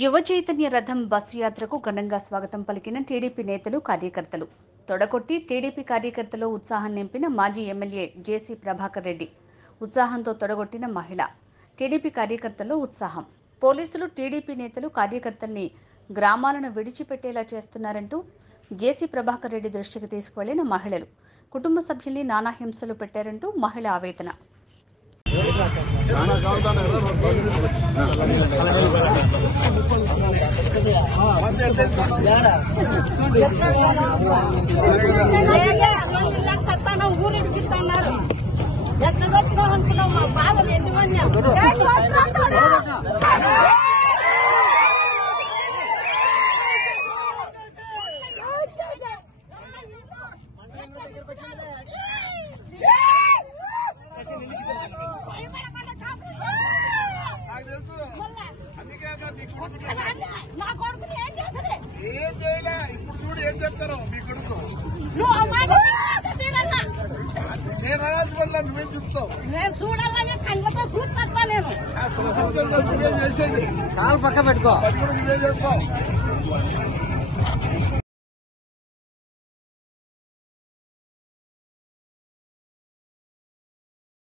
యువ చైతన్య రథం బస్సు యాత్రకు ఘనంగా స్వాగతం పలికిన టీడీపీ నేతలు కార్యకర్తలు. తొడగొట్టి టీడీపీ కార్యకర్తలు ఉత్సాహం నింపిన మాజీ ఎమ్మెల్యే జేసీ ప్రభాకర్ రెడ్డి. ఉత్సాహంతో తొడగొట్టిన మహిళ. టీడీపీ కార్యకర్తల్లో ఉత్సాహం. పోలీసులు టీడీపీ నేతలు కార్యకర్తల్ని గ్రామాలను విడిచిపెట్టేలా చేస్తున్నారంటూ జేసీ ప్రభాకర్ రెడ్డి దృష్టికి తీసుకువెళ్లిన మహిళలు. కుటుంబ సభ్యుల్ని నానా హింసలు పెట్టారంటూ మహిళ ఆవేదన. ఎట్లా వచ్చినాం అనుకున్నాం, మా బాధలు ఎందువన్నా నా కొడుకుని ఏం చేసరే ఏం చేయలే. ఇప్పుడు చూడు ఏం చెప్తారో మీ కొడుకు. నువ్వేం చెప్తావు? నేను చూడాలని కళ్ళతో చూస్తా. నేను నువ్వే చేసేది కాలు పక్క పెట్టుకో. నువ్వే చెప్తావు.